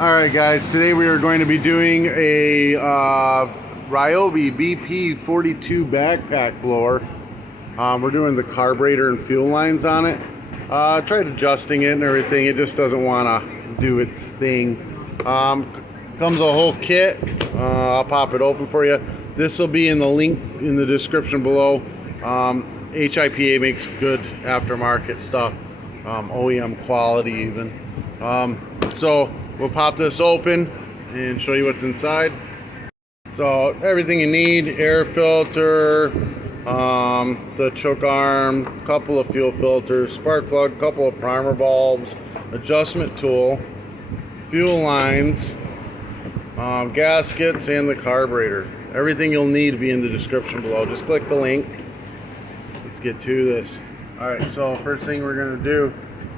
Alright guys, today we are going to be doing a Ryobi bp42 backpack blower. We're doing the carburetor and fuel lines on it. Tried adjusting it and everything, it just doesn't want to do its thing. Comes a whole kit. I'll pop it open for you. This will be in the link in the description below. HIPA makes good aftermarket stuff, OEM quality even. So we'll pop this open and show you what's inside. So everything you need: air filter, the choke arm, couple of fuel filters, spark plug, couple of primer bulbs, adjustment tool, fuel lines, gaskets, and the carburetor. Everything you'll need to be in the description below. Just click the link. Let's get to this. Alright, so first thing we're going to do,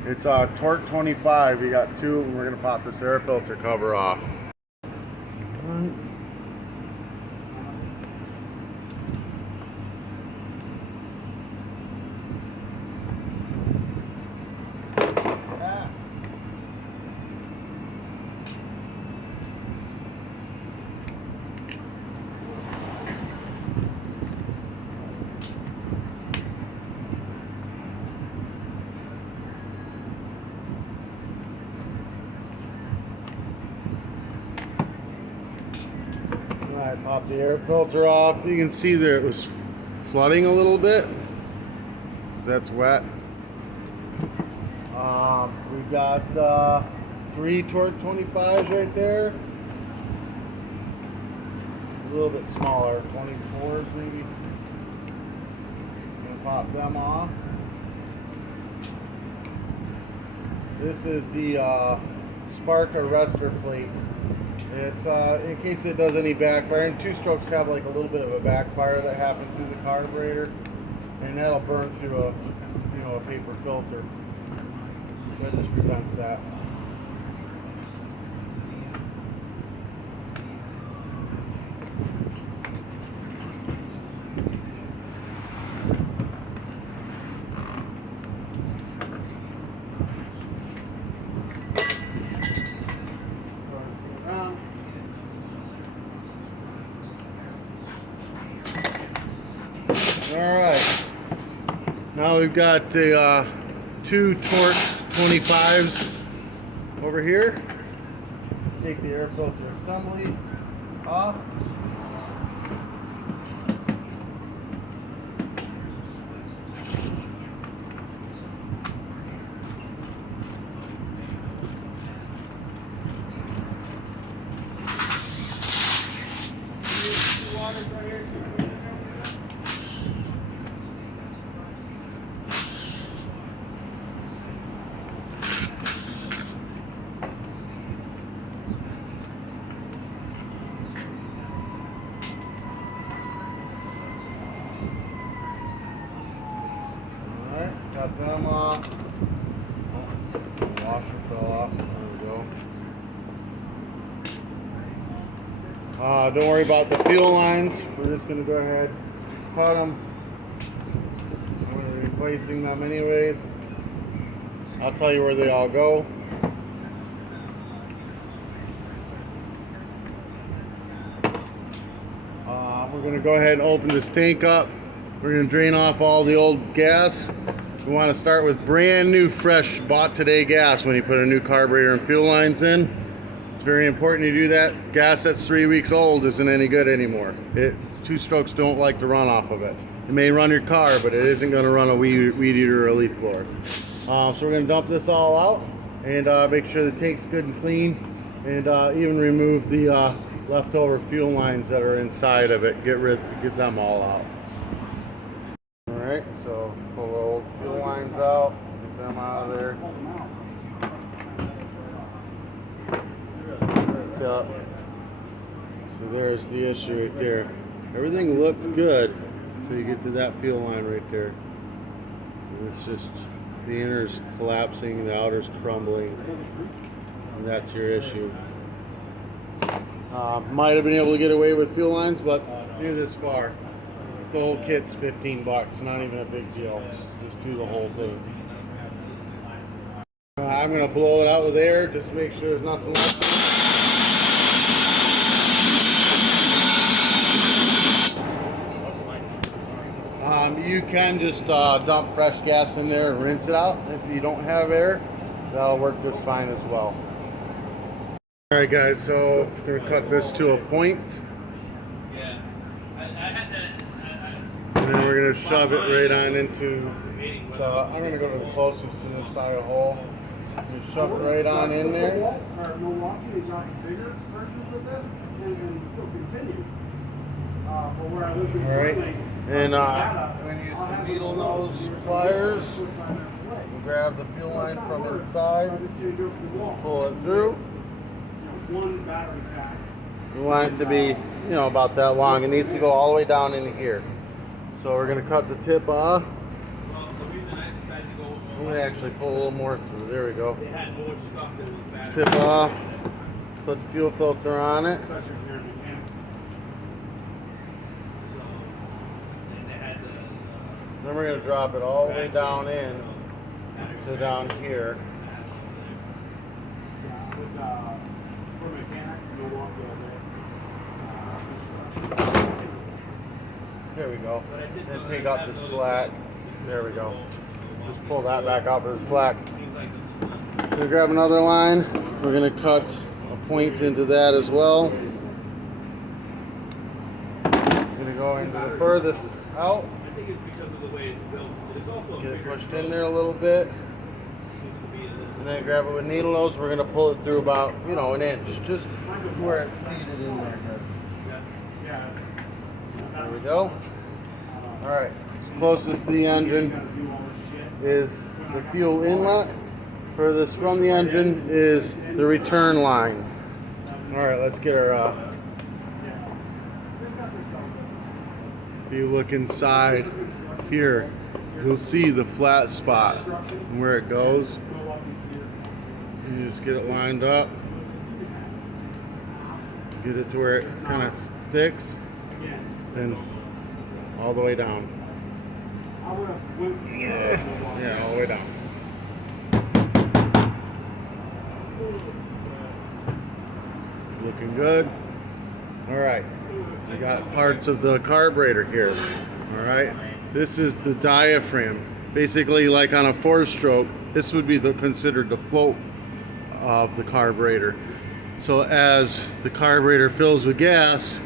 it's torque 25. We got two, and we're going to pop this air filter cover off. I popped the air filter off. You can see there it was flooding a little bit. That's wet. We've got 3 torque 25s right there. A little bit smaller, 24s maybe. Gonna pop them off. This is the spark arrestor plate. It's in case it does any backfire, and two strokes have like a little bit of a backfire that happens through the carburetor, and that'll burn through a paper filter. So that just prevents that. Alright, now we've got the 2 torque 25s over here. Take the air filter assembly off. Got them off. Oh, the washer fell off. There we go. Don't worry about the fuel lines. We're just going to go ahead, cut them. We're replacing them anyways. I'll tell you where they all go. We're going to go ahead and open this tank up. We're going to drain off all the old gas. We want to start with brand new, fresh, bought today gas when you put a new carburetor and fuel lines in. It's very important you do that. Gas that's 3 weeks old isn't any good anymore. Two strokes don't like to run off of it. It may run your car, but it isn't going to run a weed eater or a leaf blower. So we're going to dump this all out and make sure the tank's good and clean, and even remove the leftover fuel lines that are inside of it. Get them all out. Alright, so pull the old fuel lines out, get them out of there. That's up. So there's the issue right there. Everything looked good until you get to that fuel line right there. And it's just the inner's collapsing, the outer's crumbling, and that's your issue. Might have been able to get away with fuel lines, but you're this far. The whole kit's $15, not even a big deal. Just do the whole thing. I'm going to blow it out with air just to make sure there's nothing left. You can just dump fresh gas in there and rinse it out. If you don't have air, that'll work just fine as well. Alright guys, so we're going to cut this to a point. And then we're going to shove it right on into, I'm going to go to the closest to this side of the hole. Just shove it right on in there. Milwaukee, they got bigger versions of this and still continue. Alright, and we're going to use some needle nose pliers. We'll grab the fuel line from inside, just pull it through. We want it to be, about that long. It needs to go all the way down into here. So we're going to cut the tip off. I'm going to actually pull a little more through. There we go. Tip off. Put the fuel filter on it. Then we're going to drop it all the way down in to down here. There we go. And take out the slack. There we go. Just pull that back out of the slack. We're going to grab another line. We're going to cut a point into that as well. We're going to go into the furthest out. Get it pushed in there a little bit. And then grab it with needle nose. We're going to pull it through about, an inch. Just where it's seated in there. There we go. Alright, closest to the engine is the fuel inlet. Furthest from the engine is the return line. Alright, let's get our if you look inside here, you'll see the flat spot and where it goes. And you just get it lined up. Get it to where it kind of sticks. And all the way down. Yeah, all the way down. Looking good. Alright. We got parts of the carburetor here. Alright. This is the diaphragm. Basically, like on a 4-stroke, this would be considered the float of the carburetor. So as the carburetor fills with gas,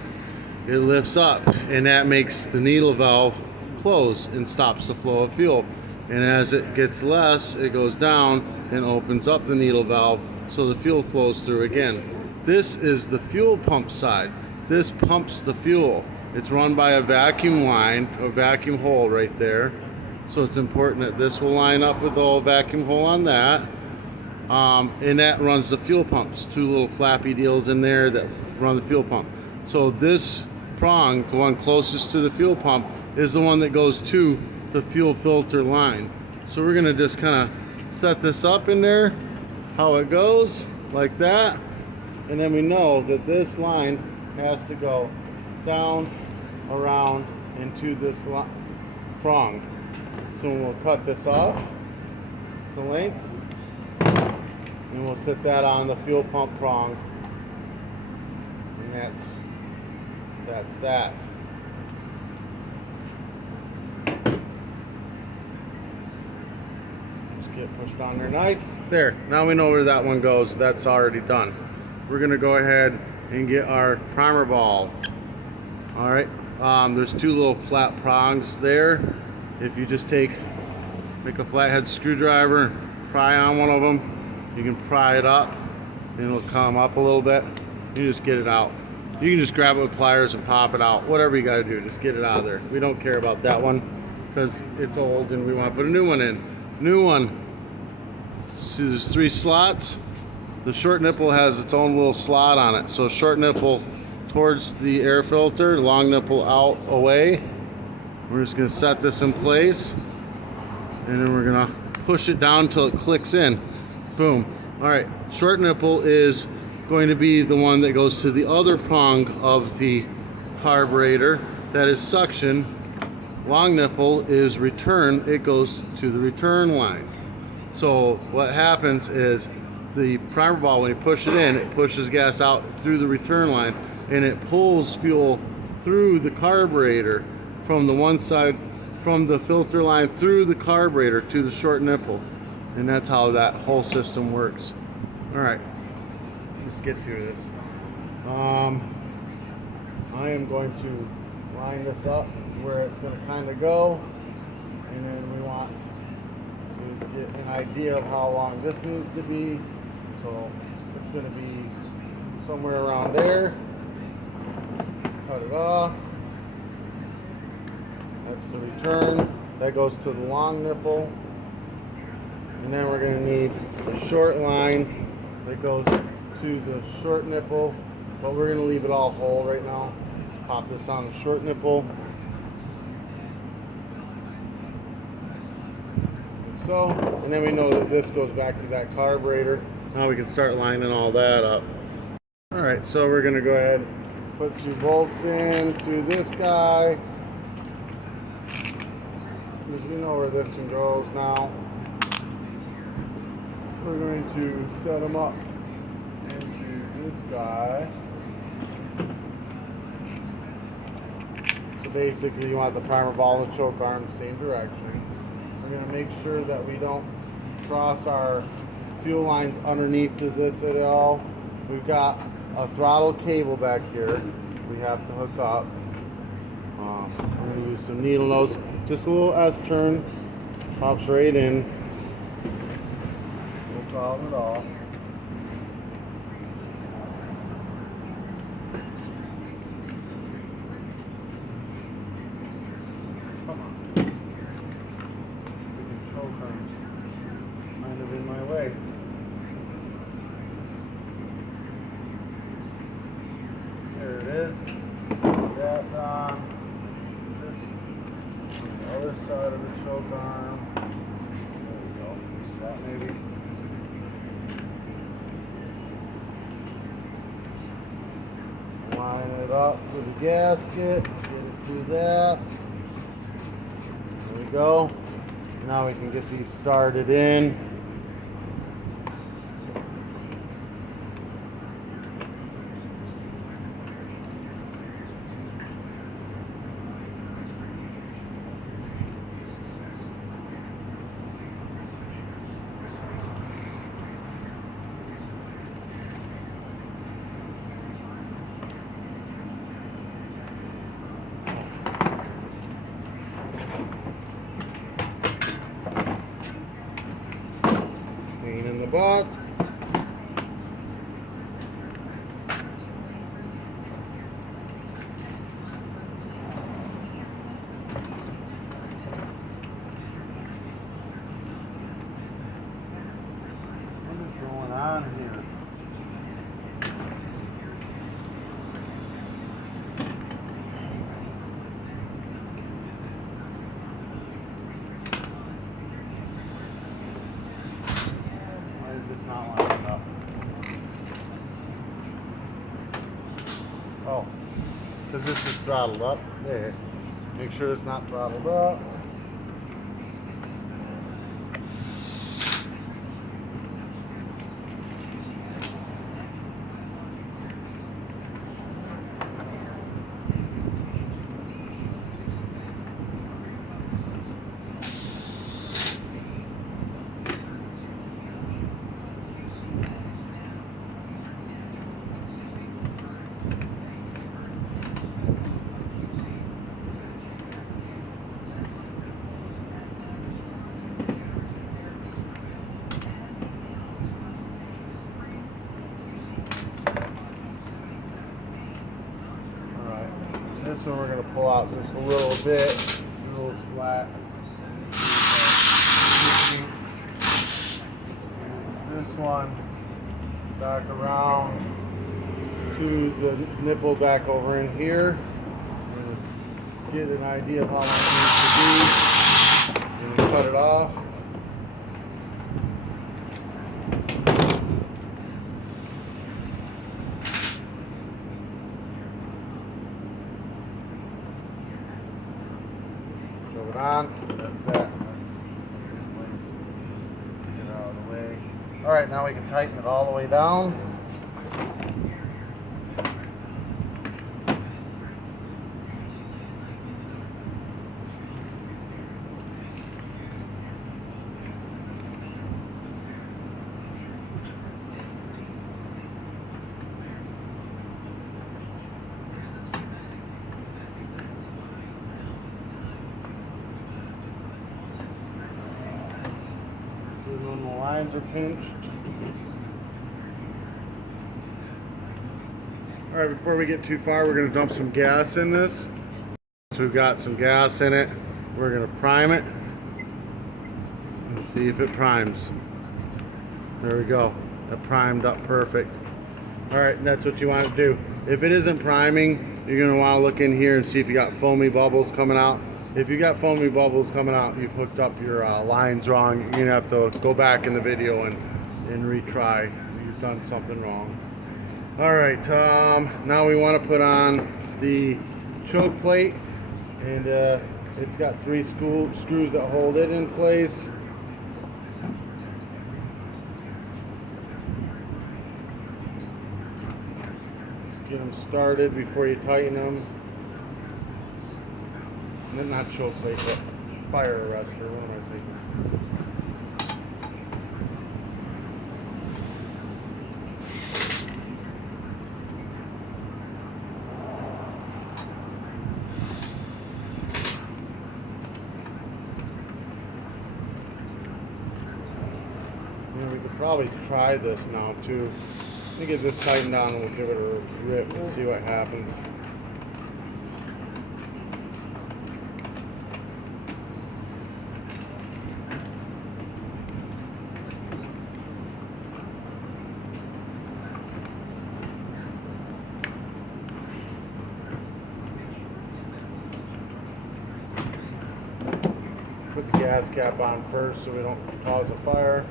it lifts up, and that makes the needle valve close and stops the flow of fuel. And as it gets less, it goes down and opens up the needle valve so the fuel flows through again. This is the fuel pump side. This pumps the fuel. It's run by a vacuum line, a vacuum hole right there. So it's important that this will line up with the whole vacuum hole on that. And that runs the fuel pumps. 2 little flappy deals in there that run the fuel pump. So this prong, the one closest to the fuel pump, is the one that goes to the fuel filter line. So we're gonna just kind of set this up in there, how it goes, like that. And then we know that this line has to go down, around, into this prong. So we'll cut this off to length, and we'll set that on the fuel pump prong. And that's that. Just get pushed on there nice. There, now we know where that one goes. That's already done. We're gonna go ahead and get our primer ball. All right, there's 2 little flat prongs there. If you just make a flathead screwdriver, pry on one of them, you can pry it up and it'll come up a little bit. You just get it out. You can just grab it with pliers and pop it out. Whatever you got to do, just get it out of there. We don't care about that one because it's old and we want to put a new one in. New one. See, there's 3 slots. The short nipple has its own little slot on it. So short nipple towards the air filter, long nipple out away. We're just going to set this in place. And then we're going to push it down until it clicks in. Boom. All right. Short nipple is going to be the one that goes to the other prong of the carburetor. That is suction. Long nipple is return. It goes to the return line. So what happens is the primer ball, when you push it in, it pushes gas out through the return line, and it pulls fuel through the carburetor from the one side, from the filter line through the carburetor to the short nipple. And that's how that whole system works. All right, let's get to this. I am going to line this up where it's going to kind of go, and then we want to get an idea of how long this needs to be. So it's going to be somewhere around there. Cut it off. That's the return. That goes to the long nipple. And then we're going to need a short line that goes to the short nipple, but we're going to leave it all whole right now. Just pop this on the short nipple. Like so. And then we know that this goes back to that carburetor. Now we can start lining all that up. Alright, so we're going to go ahead and put 2 bolts in to this guy. Because we know where this one goes now. We're going to set them up into this guy. So basically you want the primer ball and choke arm the same direction. We're going to make sure that we don't cross our fuel lines underneath of this at all. We've got a throttle cable back here we have to hook up. We're going to use some needle nose, just a little S-turn, pops right in. No problem at all. Come on. The control arm's kind of in my way. There it is. That on this, on the other side of the choke arm. There we go. That maybe. Line it up with the gasket. Get it through that. There we go. Now we can get these started in. In the box. What is going on here? Not lining up. Oh, because this is throttled up. There. Make sure it's not throttled up. This one we're going to pull out just a little bit, a little slack. This one back around to the nipple back over in here. And get an idea of how long it needs to be. And cut it off. Throw it on. That's that. That's in place. Get All right, now we can tighten it all the way down. When the lines are pinched. All right, before we get too far, we're going to dump some gas in this. So we've got some gas in it. We're going to prime it and see if it primes. There we go. That primed up perfect. All right, and that's what you want to do. If it isn't priming, you're going to want to look in here and see if you got foamy bubbles coming out. If you got foamy bubbles coming out, you've hooked up your lines wrong. You're going to have to go back in the video and retry. You've done something wrong. All right, now we want to put on the choke plate, and it's got 3 screws that hold it in place. Get them started before you tighten them. Not choke plate, but fire arrestor. What am I thinking? Yeah, we could probably try this now too. Let me get this tightened down and we'll give it a rip and see what happens. Put the gas cap on first so we don't cause a fire.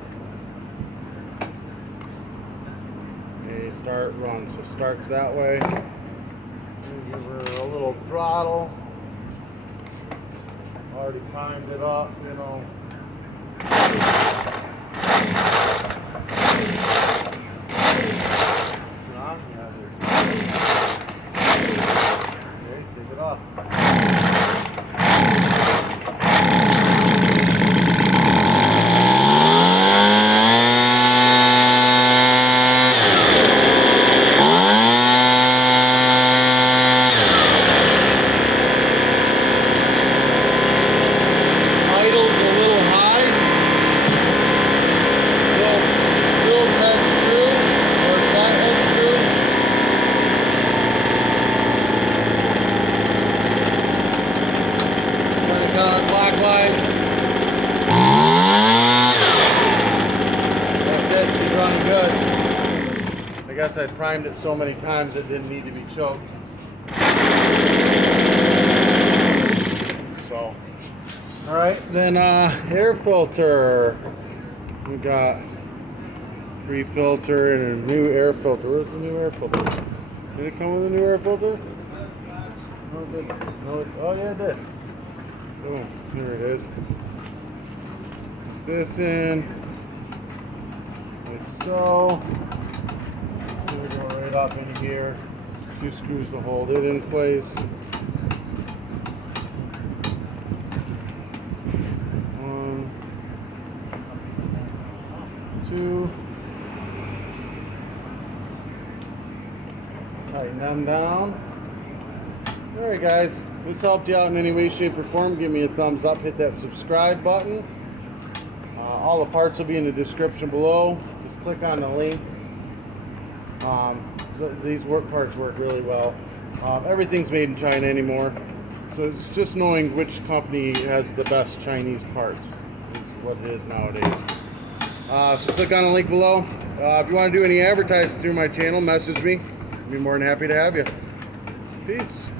Okay, start, run. So it starts that way. Give her a little throttle. Already primed it up, you know. Okay, take it off. Counterclockwise. That's it, she's running good. I guess I primed it so many times it didn't need to be choked. So, alright, then air filter. We got pre-filter and a new air filter. Where's the new air filter? Did it come with a new air filter? No, it didn't. No, oh yeah, it did. Oh, here it is. Put this in, like so. It's going to go right up in here. 2 screws to hold it in place. 1, 2. Tighten them down. Alright guys, this helped you out in any way, shape, or form. Give me a thumbs up, hit that subscribe button. All the parts will be in the description below. Just click on the link. These parts work really well. Everything's made in China anymore. So it's just knowing which company has the best Chinese parts is what it is nowadays. So click on the link below. If you want to do any advertising through my channel, message me. I'd be more than happy to have you. Peace.